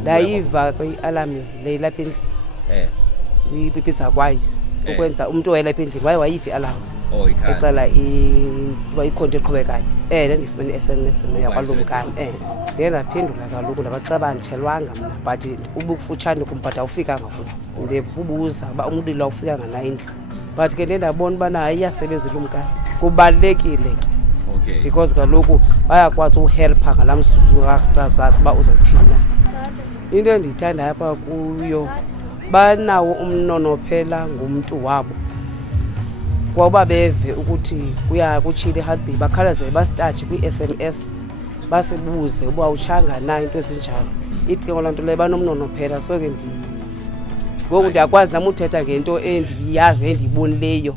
Ndayiva kwi-alarm le ilapha endlini ipipisa kwayo ukwenza umntu owayelapha endlini wayiva i-alarm ecala uba ikhona into eqhubekayo. Ndandifumene i-SMS mna yakwalumkani. Ndiye ndaphendula kaloku ndabaxela anditshelwanga mna but ubukufutshane kum but awufikanga kum. Ndivubuza uba umlilo awufikanga na endlini but ke ndiye ndabona ubana hayi iyasebenza ilumkani. Kubalulekile ke because kaloku bayakwazi uhelpha ngalaa mzuzu ungakazazi uba uzothini na. Into endiyithandayo apha kuyo banawo umnonophela ngumntu wabo kwauba beve ukuthi kutshile i-heartbeat bakhawuleze basitatshe kwi-SMS basibuze uba utshanga na into ezinjalo. Ithi ngolaa nto leyo banomnonophela so ke ngoku ndiyakwazi nam uthetha ngento endiyazi endiyibonileyo.